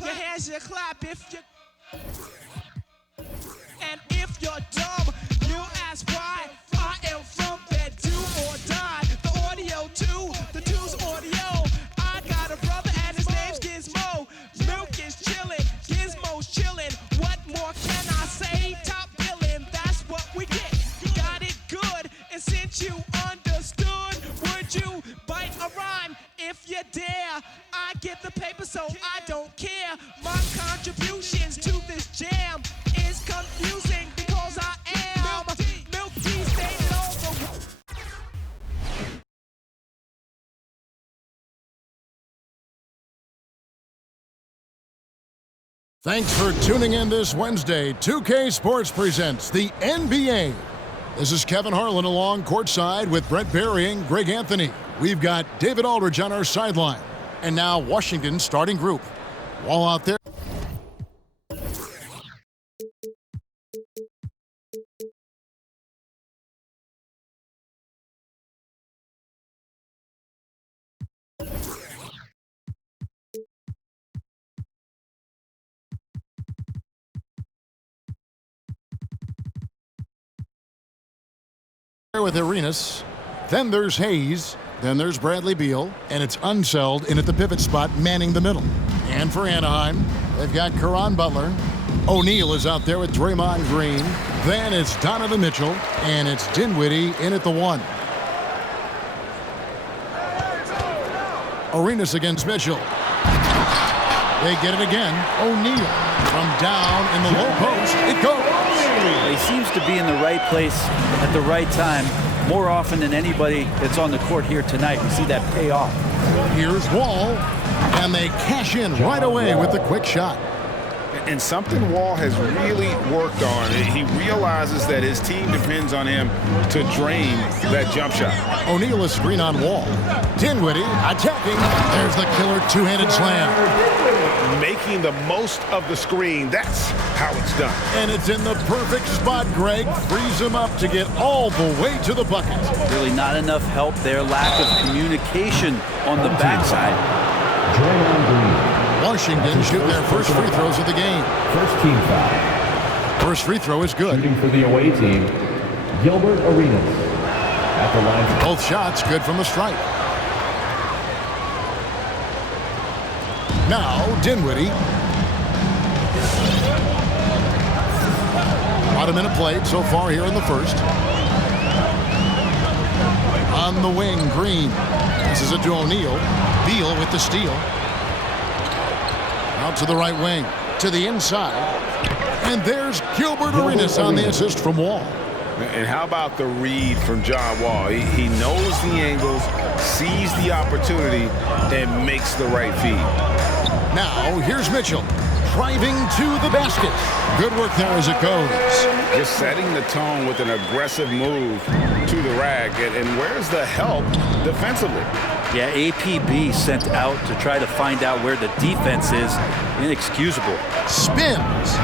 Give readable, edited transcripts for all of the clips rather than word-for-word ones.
your hands, you clap if you. And if you're dumb, you ask why. I am from that do or die. The audio too, the two's audio. I got a brother and his name's Gizmo. Milk is chillin', Gizmo's chillin'. What more can I say? Top billing, that's what we get. You got it good, and since you understood, would you bite a rhyme if you dare? I get the paper, so I don't care. My contributions to this jam is confusing because I am Milk D stated over. Thanks for tuning in this Wednesday. 2K Sports presents the NBA. This is Kevin Harlan along courtside with Brent Barry and Greg Anthony. We've got David Aldridge on our sideline. And now Washington's starting group. Wall out there. With Arenas. Then there's Hayes. Then there's Bradley Beal. And it's Unseld in at the pivot spot, manning the middle. And for Anaheim, they've got Caron Butler. O'Neal is out there with Draymond Green. Then it's Donovan Mitchell. And it's Dinwiddie in at the 1. Arenas against Mitchell. They get it again. O'Neal from down in the low post. It goes. He seems to be in the right place at the right time more often than anybody that's on the court here tonight. We see that pay off. Here's Wall, and they cash in right away with the quick shot. And something Wall has really worked on. He realizes that his team depends on him to drain that jump shot. O'Neal is screen on Wall. Dinwiddie attacking. There's the killer two-handed slam. Making the most of the screen. That's how it's done. And it's in the perfect spot, Greg. Frees him up to get all the way to the bucket. Really not enough help there. Lack of communication on the backside. Washington shoot their first free throws of the game. First team foul. First free throw is good. Shooting for the away team, Gilbert Arenas. At the line. Both shots good from the stripe. Now Dinwiddie. About a minute played so far here in the first. On the wing, Green. This is it to O'Neal. Beal with the steal. Out to the right wing, to the inside. And there's Gilbert Arenas on the assist from Wall. And how about the read from John Wall? He knows the angles, sees the opportunity, and makes the right feed. Now, here's Mitchell, driving to the basket. Good work there as it goes. Just setting the tone with an aggressive move to the rack. And where's the help defensively? Yeah, APB sent out to try to find out where the defense is. Inexcusable. Spins.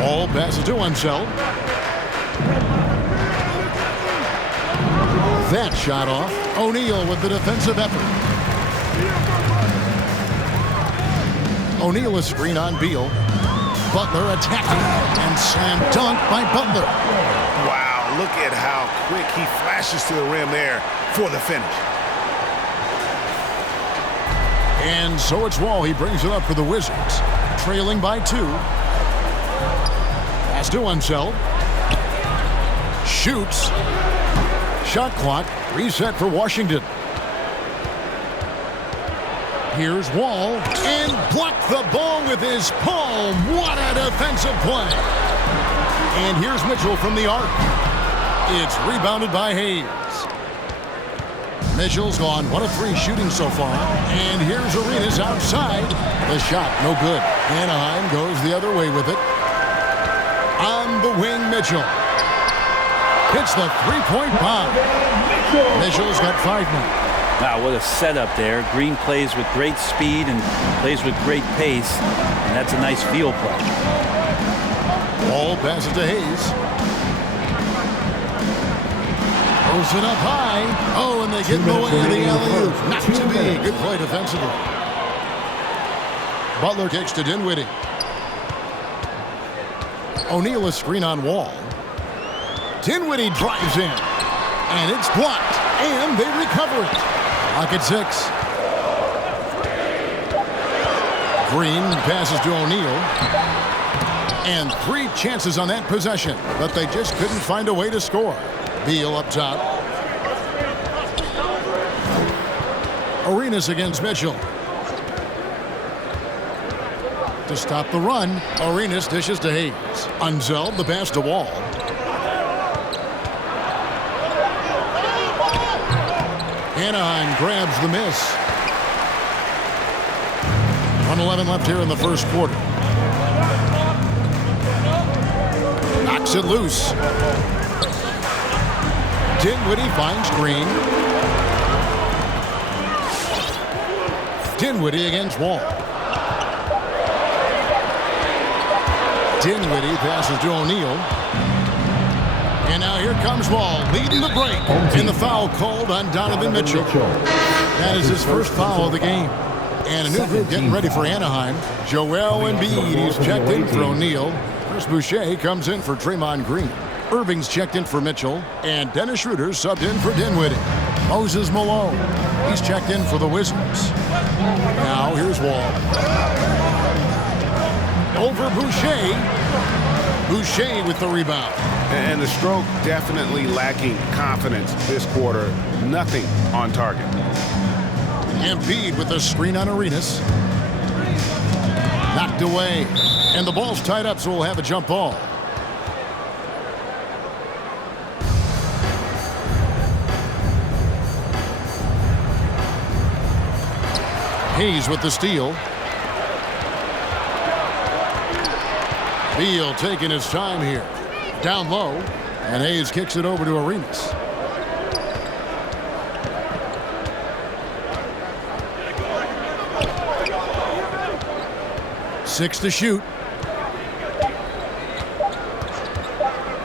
Wall passes to Unseld. That shot off. O'Neal with the defensive effort. O'Neal is screen on Beal. Butler attacking and slam dunk by Butler. Wow, look at how quick he flashes to the rim there for the finish. And so it's Wall. He brings it up for the Wizards. Trailing by 2. Pass to Unseld. Shoots. Shot clock reset for Washington. Here's Wall, and blocked the ball with his palm. What a defensive play. And here's Mitchell from the arc. It's rebounded by Hayes. Mitchell's gone 1 of 3 shooting so far. And here's Arenas outside. The shot, no good. Anaheim goes the other way with it. On the wing, Mitchell. Hits the three-point bomb. Mitchell's got 5 now. Wow, what a setup there. Green plays with great speed and plays with great pace, and that's a nice field play. Ball passes to Hayes. Throws it up high. Oh, and they get in the way of the alley-oop. Not to be. Good play defensively. Butler kicks to Dinwiddie. O'Neal a screen on Wall. Dinwiddie drives in. And it's blocked. And they recover it. Clock at 6. Green passes to O'Neal. And 3 chances on that possession, but they just couldn't find a way to score. Beal up top. Arenas against Mitchell. To stop the run, Arenas dishes to Hayes. Unzeld the pass to Wall. Anaheim grabs the miss. 1:11 left here in the first quarter. Knocks it loose. Dinwiddie finds Green. Dinwiddie against Wall. Dinwiddie passes to O'Neal. And now here comes Wall, leading the break. And the foul called on Donovan Mitchell. That is his first foul of the game. And a new group getting ready for Anaheim. Joel Embiid, he's checked in for O'Neal. Chris Boucher comes in for Draymond Green. Irving's checked in for Mitchell. And Dennis Schroeder subbed in for Dinwiddie. Moses Malone, he's checked in for the Wizards. Now here's Wall. Over Boucher. Boucher with the rebound. And the stroke definitely lacking confidence this quarter. Nothing on target. Embiid with the screen on Arenas. Knocked away. And the ball's tied up, so we'll have a jump ball. Hayes with the steal. Beal taking his time here. Down low. And Hayes kicks it over to Arenas. Six to shoot.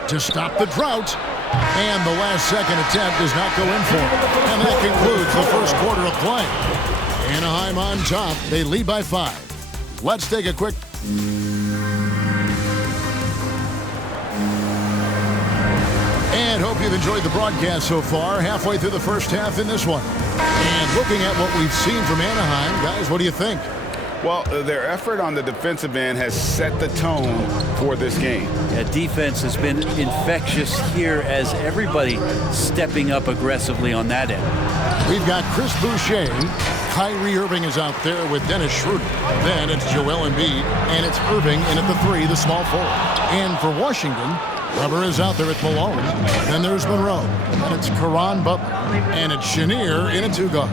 To stop the drought. And the last second attempt does not go in for it. And that concludes the first quarter of play. Anaheim on top. They lead by 5. Let's take a quick... And hope you've enjoyed the broadcast so far. Halfway through the first half in this one. And looking at what we've seen from Anaheim, guys, what do you think? Well, their effort on the defensive end has set the tone for this game. Yeah, defense has been infectious here as everybody stepping up aggressively on that end. We've got Chris Boucher. Kyrie Irving is out there with Dennis Schroeder. Then it's Joel Embiid, and it's Irving in at the 3, the small forward. And for Washington, Weber is out there at Malone. Then there's Monroe. And it's Caron Butler. And it's Chenier in a 2-guard.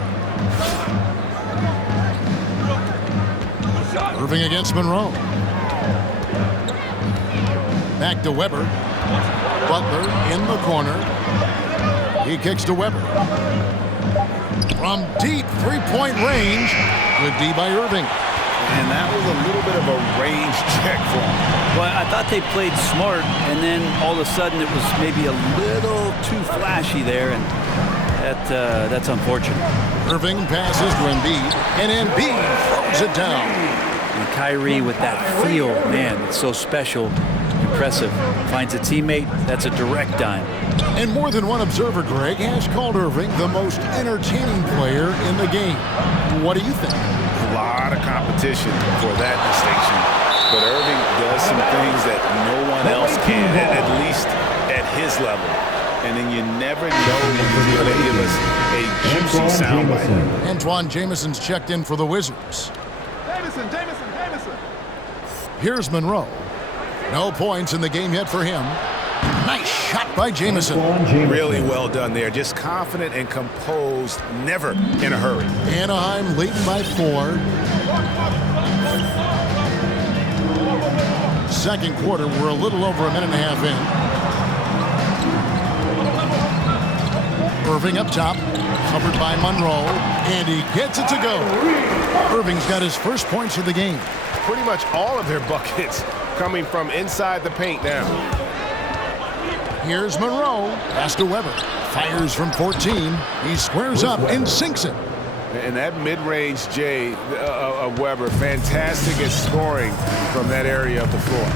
Irving against Monroe. Back to Weber. Butler in the corner. He kicks to Weber. From deep three-point range. Good D by Irving. And that was a little bit of a range check for him. Well, I thought they played smart, and then all of a sudden it was maybe a little too flashy there, and that's unfortunate. Irving passes to Embiid, and Embiid throws it down. And Kyrie with that feel, man, it's so special, impressive. Finds a teammate, that's a direct dime. And more than one observer, Greg, has called Irving the most entertaining player in the game. What do you think? A lot of competition for that distinction. But Irving does some things that no one else can, at least at his level. And then you never know when he's going to give us a juicy soundbite. Antoine Jameson's checked in for the Wizards. Jameson. Here's Monroe. No points in the game yet for him. Nice shot by Jameson. Really well done there. Just confident and composed, never in a hurry. Anaheim leading by 4. Second quarter, we're a little over a minute and a half in. Irving up top, covered by Monroe, and he gets it to go. Irving's got his first points of the game. Pretty much all of their buckets coming from inside the paint now. Here's Monroe. Pass to Weber. Fires from 14. He squares up and sinks it. And that mid-range J of Weber, fantastic at scoring from that area of the floor.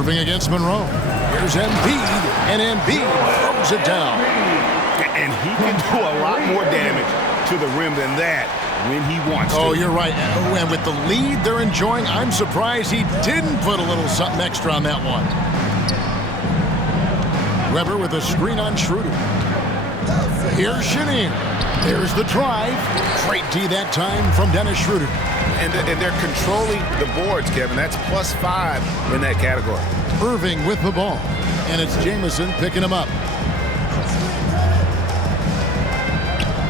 Irving against Monroe. Here's Embiid, and Embiid throws it down. And he can do a lot more damage to the rim than that when he wants to. Oh, you're right. Oh, and with the lead they're enjoying, I'm surprised he didn't put a little something extra on that one. Weber with a screen on Schroeder. Here's Chenier. There's the drive. Great D that time from Dennis Schroeder. And they're controlling the boards, Kevin. That's +5 in that category. Irving with the ball. And it's Jamison picking him up.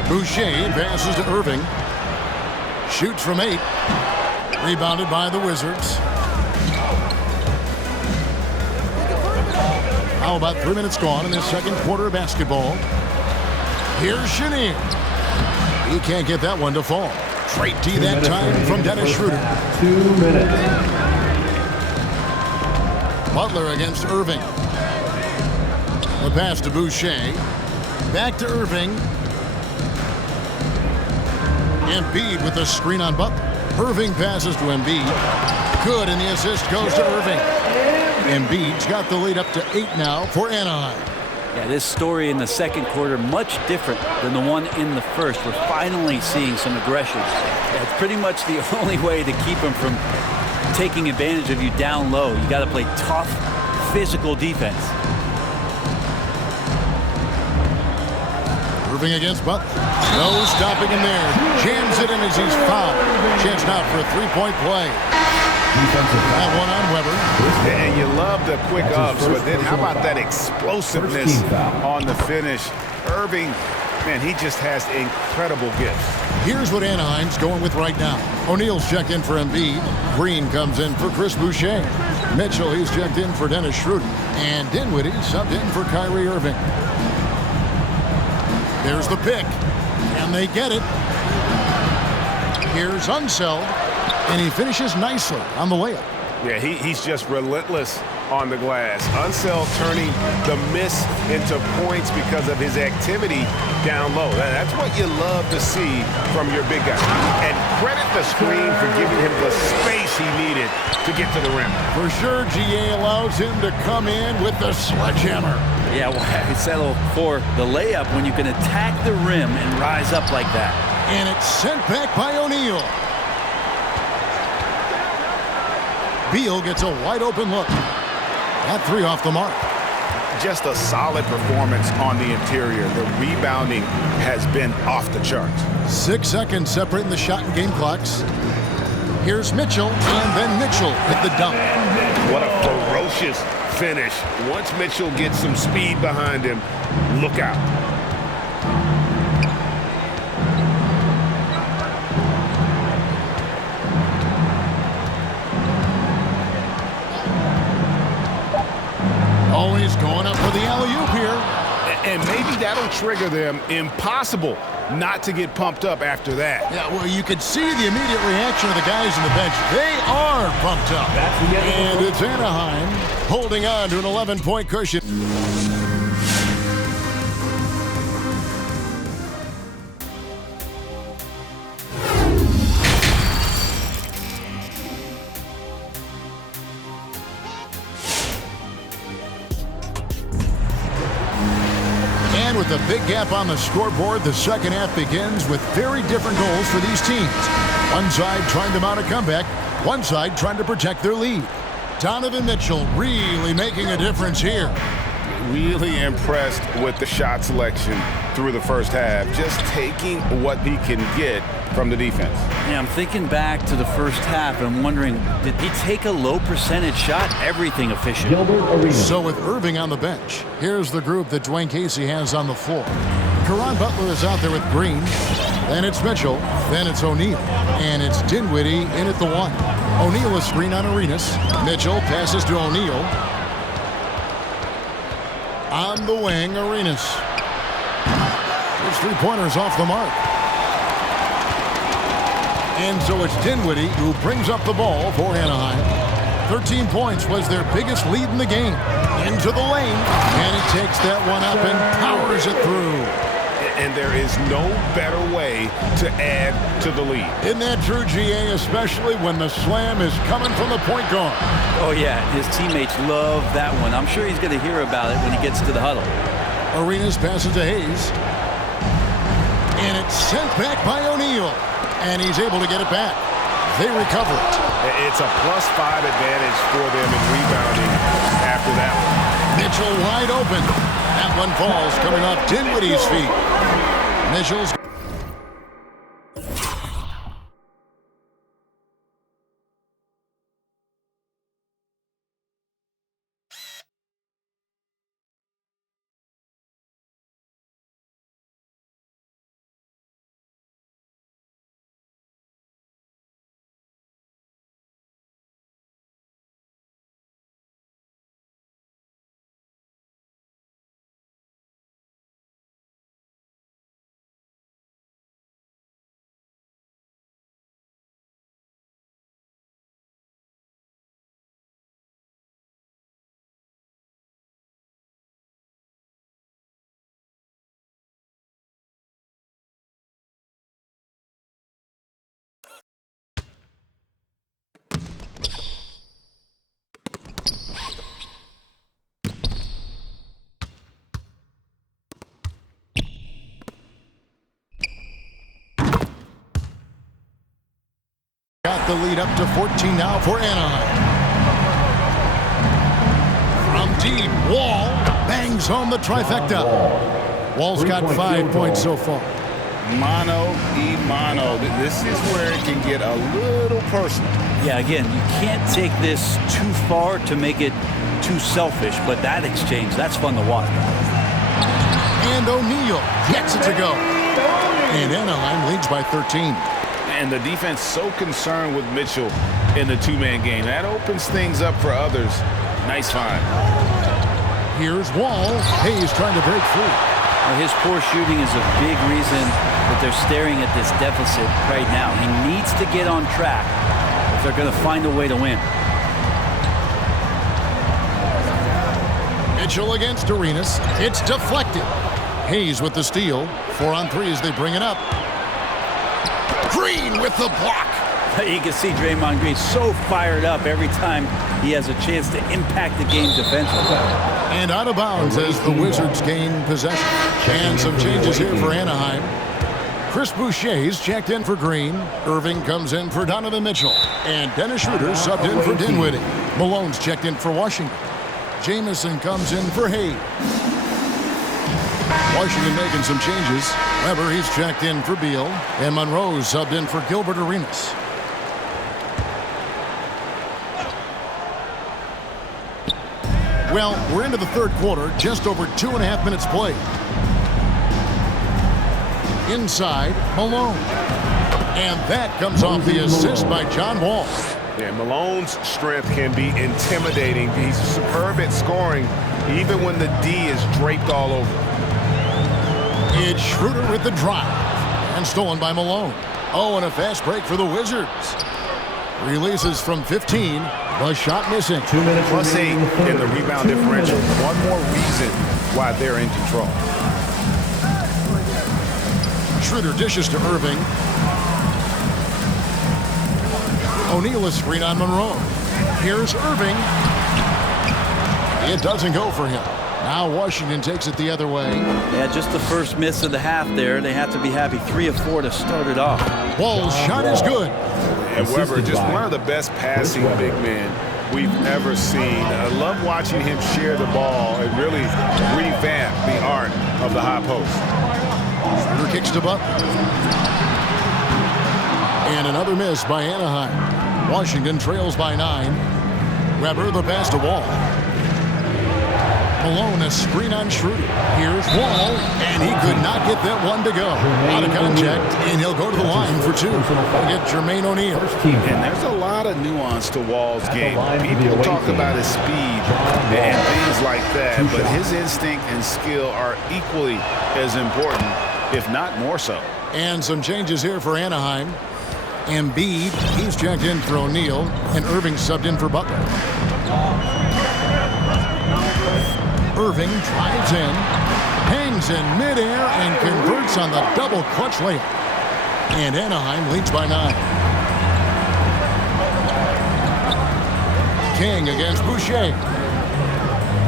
Boucher passes to Irving. Shoots from 8. Rebounded by the Wizards. How about 3 minutes gone in the second quarter of basketball? Here's Chenier. He can't get that one to fall. Great D that time from Dennis Schroeder. 2 minutes. Butler against Irving. The pass to Boucher. Back to Irving. Embiid with the screen on Butler. Irving passes to Embiid. Good, and the assist goes to Irving. Embiid's got the lead up to 8 now for Anaheim. Yeah, this story in the second quarter much different than the one in the first. We're finally seeing some aggression. That's pretty much the only way to keep them from taking advantage of you down low. You got to play tough, physical defense. Irving against Butler. No stopping him there. Jams it in as he's fouled. Chance now for a three-point play. That one on Weber. And you love the quick ups, but then how about that explosiveness on the finish? Irving, man, he just has incredible gifts. Here's what Anaheim's going with right now. O'Neal's checked in for Embiid. Green comes in for Chris Boucher. Mitchell, he's checked in for Dennis Schroeder. And Dinwiddie subbed in for Kyrie Irving. There's the pick. And they get it. Here's Unseld. And he finishes nicely on the layup. Yeah, he's just relentless on the glass. Unseld turning the miss into points because of his activity down low. That's what you love to see from your big guy. And credit the screen for giving him the space he needed to get to the rim. For sure, GA allows him to come in with the sledgehammer. Yeah, why settle for the layup when you can attack the rim and rise up like that? And it's sent back by O'Neal. Beal gets a wide open look. That 3 off the mark. Just a solid performance on the interior. The rebounding has been off the charts. 6 seconds separating the shot and game clocks. Here's Mitchell, and then Mitchell hit the dunk. What a ferocious finish. Once Mitchell gets some speed behind him, look out. Always going up for the alley-oop here. And maybe that'll trigger them. Impossible not to get pumped up after that. Yeah, well, you could see the immediate reaction of the guys on the bench. They are pumped up. And it's Anaheim holding on to an 11-point cushion. With a big gap on the scoreboard, the second half begins with very different goals for these teams. One side trying to mount a comeback, one side trying to protect their lead. Donovan Mitchell really making a difference here. Really impressed with the shot selection through the first half, just taking what he can get from the defense. Yeah, I'm thinking back to the first half, and I'm wondering, did he take a low percentage shot? Everything efficient. So with Irving on the bench, here's the group that Dwayne Casey has on the floor. Caron Butler is out there with Green. Then it's Mitchell. Then it's O'Neal. And it's Dinwiddie in at the 1. O'Neal a screen on Arenas. Mitchell passes to O'Neal. On the wing, Arenas. His three-pointers off the mark. And so it's Dinwiddie who brings up the ball for Anaheim. 13 points was their biggest lead in the game. Into the lane, and he takes that one up and powers it through. And there is no better way to add to the lead. Isn't that true, GA, especially when the slam is coming from the point guard? Oh, yeah, his teammates love that one. I'm sure he's going to hear about it when he gets to the huddle. Arenas passes to Hayes. And it's sent back by O'Neal. And he's able to get it back. They recover it. It's a +5 advantage for them in rebounding after that one. Mitchell wide open. That one falls coming off Dinwiddie's feet. Mitchell's... Got the lead up to 14 now for Anaheim. From deep, Wall bangs home the trifecta. Wall's got 5 points so far. Mano. This is where it can get a little personal. Yeah, again, you can't take this too far to make it too selfish, but that exchange, that's fun to watch. And O'Neal gets it to go. And Anaheim leads by 13. And the defense so concerned with Mitchell in the two-man game. That opens things up for others. Nice find. Here's Wall. Hayes trying to break free. Well, his poor shooting is a big reason that they're staring at this deficit right now. He needs to get on track if they're going to find a way to win. Mitchell against Arenas. It's deflected. Hayes with the steal. 4 on 3 as they bring it up. Green with the block. You can see Draymond Green so fired up every time he has a chance to impact the game defensively. And out of bounds as the Wizards gain possession. And some changes here for Anaheim. Chris Boucher's checked in for Green. Irving comes in for Donovan Mitchell. And Dennis Schroeder subbed in for Dinwiddie. Malone's checked in for Washington. Jamison comes in for Hayes. Washington making some changes. Weber, he's checked in for Beal. And Monroe subbed in for Gilbert Arenas. Well, we're into the third quarter, just over 2.5 minutes played. Inside, Malone. And that comes off the assist by John Wall. Yeah, Malone's strength can be intimidating. He's superb at scoring, even when the D is draped all over. It's Schroeder with the drive. And stolen by Malone. Oh, and a fast break for the Wizards. Releases from 15. The shot missing. 2 minutes +8 in the rebound differential. One more reason why they're in control. Schroeder dishes to Irving. O'Neal is screen on Monroe. Here's Irving. It doesn't go for him. Now Washington takes it the other way. Yeah, just the first miss of the half there. They have to be happy. 3 of 4 to start it off. Wall's shot is good. And Weber, just one of the best passing big men we've ever seen. I love watching him share the ball and really revamp the art of the high post. Schroeder kicks to Butler. And another miss by Anaheim. Washington trails by 9. Weber the pass to Wall. Malone a screen on Schroeder. Here's Wall, and he could not get that one to go. Out of contact, and he'll go to the line for 2. He'll get Jermaine O'Neal. And there's a lot of nuance to Wall's game. People talk about his speed and things like that, but his instinct and skill are equally as important, if not more so. And some changes here for Anaheim. Embiid, he's checked in for O'Neal, and Irving subbed in for Butler. Irving drives in, hangs in midair, and converts on the double clutch layup. And Anaheim leads by 9. King against Boucher.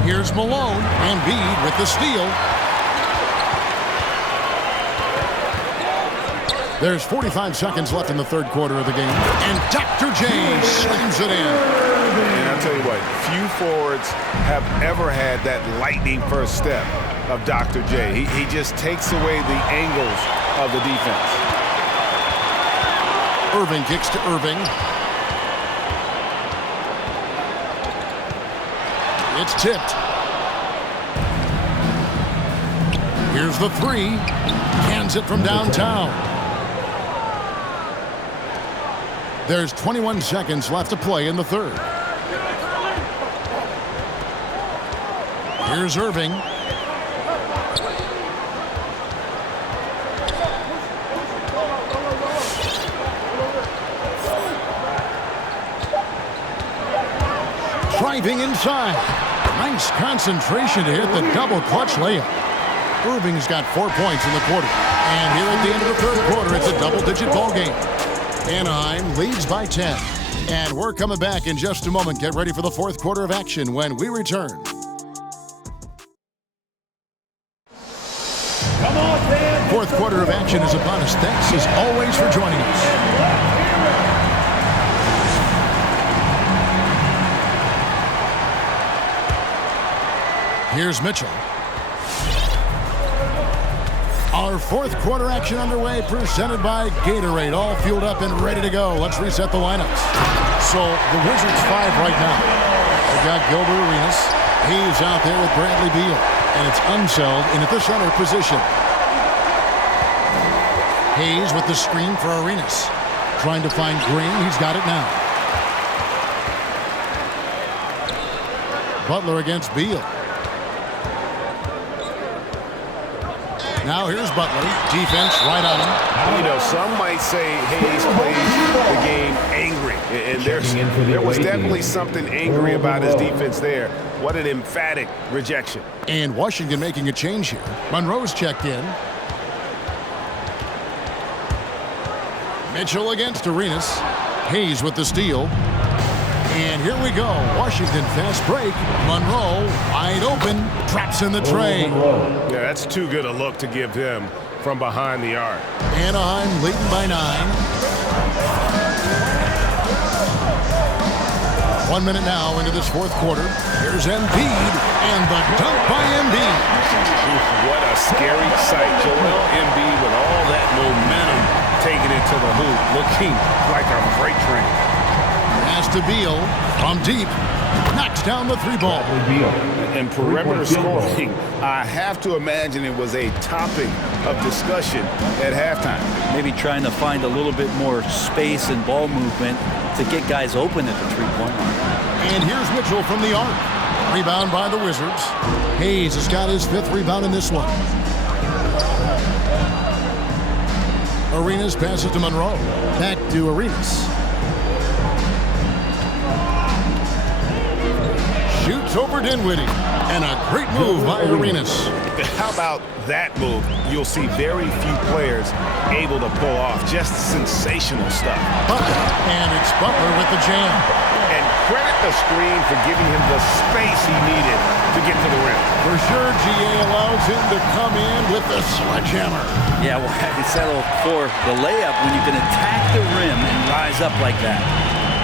Here's Malone, Embiid with the steal. There's 45 seconds left in the third quarter of the game, and Dr. J slams it in. And I'll tell you what, few forwards have ever had that lightning first step of Dr. J. He just takes away the angles of the defense. Irving kicks to Irving. It's tipped. Here's the three. Cans it from downtown. There's 21 seconds left to play in the third. Here's Irving. Driving inside. Nice concentration to hit the double clutch layup. Irving's got 4 points in the quarter. And here at the end of the third quarter, it's a double-digit ball game. Anaheim leads by 10. And we're coming back in just a moment. Get ready for the fourth quarter of action when we return. Fourth quarter of action is upon us. Thanks as always for joining us. Here's Mitchell. Our fourth quarter action underway, presented by Gatorade. All fueled up and ready to go. Let's reset the lineups. So the Wizards 5 right now. They've got Gilbert Arenas. He's out there with Bradley Beal. And it's Unseld in at the center position. Hayes with the screen for Arenas. Trying to find Green. He's got it now. Butler against Beal. Now here's Butler. Defense right on him. You know, some might say Hayes plays the game angry. And there was definitely something angry about his defense there. What an emphatic rejection. And Washington making a change here. Monroe's checked in. Mitchell against Arenas. Hayes with the steal. And here we go. Washington fast break. Monroe wide open. Traps in the tray. Yeah, that's too good a look to give him from behind the arc. Anaheim leading by 9. 1 minute now into this fourth quarter. Here's Embiid. And the dunk by Embiid. What a scary sight. Joel Embiid with all that momentum taking it to the hoop. Looking like a freight train. Pass to Beal from deep. Knocks down the three ball. And perimeter scoring, I have to imagine it was a topic of discussion at halftime. Maybe trying to find a little bit more space and ball movement to get guys open at the three-point line. And here's Mitchell from the arc. Rebound by the Wizards. Hayes has got his 5th rebound in this one. Arenas passes to Monroe. Back to Arenas. Shoots over Dinwiddie. And a great move by Arenas. How about that move? You'll see very few players able to pull off just sensational stuff. Butler. And it's Butler with the jam. And credit the screen for giving him the space he needed to get to the rim. For sure, GA allows him to come in with the sledgehammer. Yeah, well, I settle for the layup when you can attack the rim and rise up like that.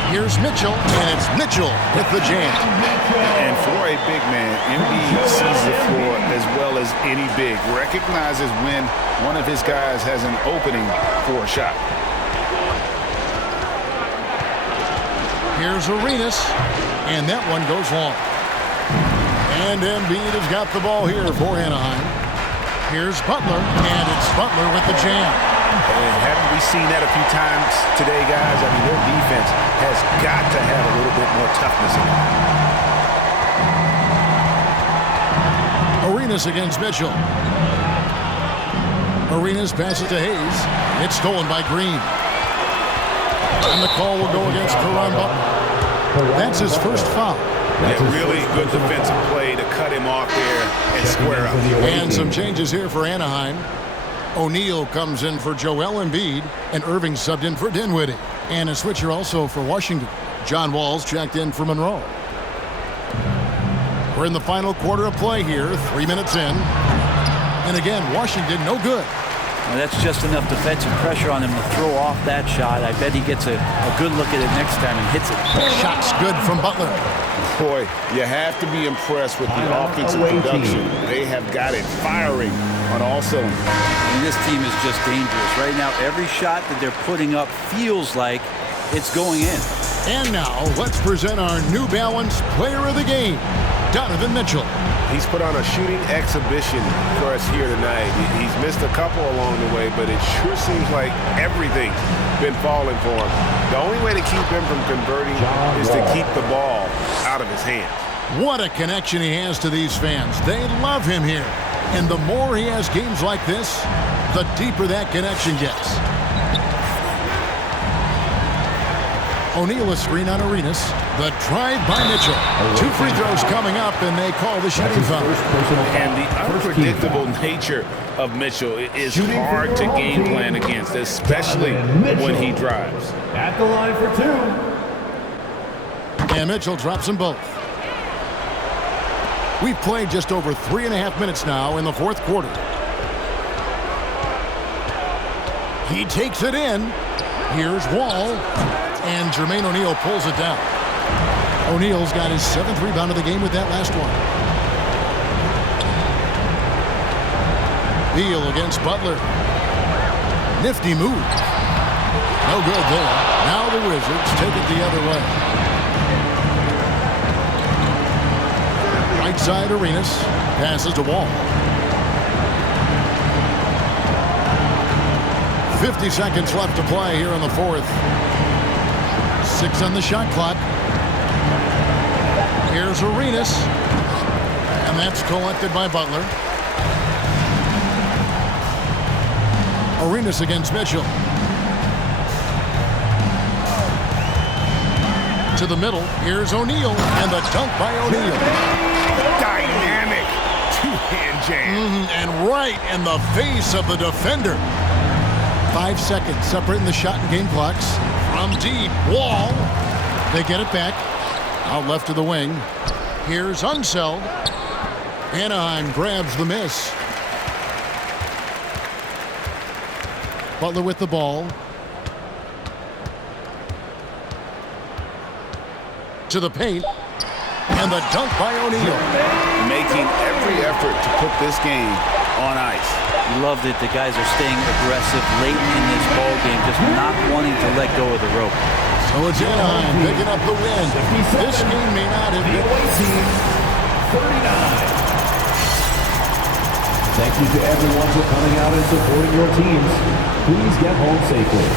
Here's Mitchell, and it's Mitchell with the jam. And for a big man, Embiid sees the floor as well as any big. Recognizes when one of his guys has an opening for a shot. Here's Arenas, and that one goes long. And Embiid has got the ball here for Anaheim. Here's Butler, and it's Butler with the jam. And haven't we seen that a few times today, guys? I mean, their defense has got to have a little bit more toughness in it. Arenas against Mitchell. Arenas passes to Hayes. It's stolen by Green. And the call will go against Caron Butler. That's his first foul. Yeah, really good defensive play to cut him off there and square up. And some changes here for Anaheim. O'Neal comes in for Joel Embiid, and Irving subbed in for Dinwiddie. And a switcher also for Washington. John Wall's checked in for Monroe. We're in the final quarter of play here, 3 minutes in. And again, Washington no good. Well, that's just enough defensive pressure on him to throw off that shot. I bet he gets a good look at it next time and hits it. Shot's good from Butler. Boy, you have to be impressed with the offensive production. They have got it firing on all cylinders. And this team is just dangerous. Right now, every shot that they're putting up feels like it's going in. And now, let's present our New Balance Player of the Game, Donovan Mitchell. He's put on a shooting exhibition for us here tonight. He's missed a couple along the way, but it sure seems like everything's been falling for him. The only way to keep him from converting is to keep the ball out of his hands. What a connection he has to these fans. They love him here. And the more he has games like this, the deeper that connection gets. O'Neal a screen on Arenas. The drive by Mitchell. 2 free throws coming up, and they call the shooting foul. And the unpredictable nature of Mitchell is hard to game plan against, especially when he drives. At the line for 2. And Mitchell drops them both. We've played just over 3.5 minutes now in the fourth quarter. He takes it in. Here's Wall. And Jermaine O'Neal pulls it down. O'Neal's got his 7th rebound of the game with that last one. Beal against Butler. Nifty move. No good there. Now the Wizards take it the other way. Right side Arenas. Passes to Wall. 50 seconds left to play here in the fourth. 6 on the shot clock. Here's Arenas. And that's collected by Butler. Arenas against Mitchell. To the middle. Here's O'Neal. And the dunk by O'Neal. Dynamic two-hand jam. And right in the face of the defender. 5 seconds separating the shot and game clocks. From deep. Wall. They get it back. Out left to the wing. Here's Unseld. Anaheim grabs the miss. Butler with the ball. To the paint. And the dunk by O'Neal. Making every effort to put this game on ice. You love that the guys are staying aggressive late in this ball game, just not wanting to let go of the rope. So it's Anaheim picking up the win. This game may not have been. 39. Thank you to everyone for coming out and supporting your teams. Please get home safely.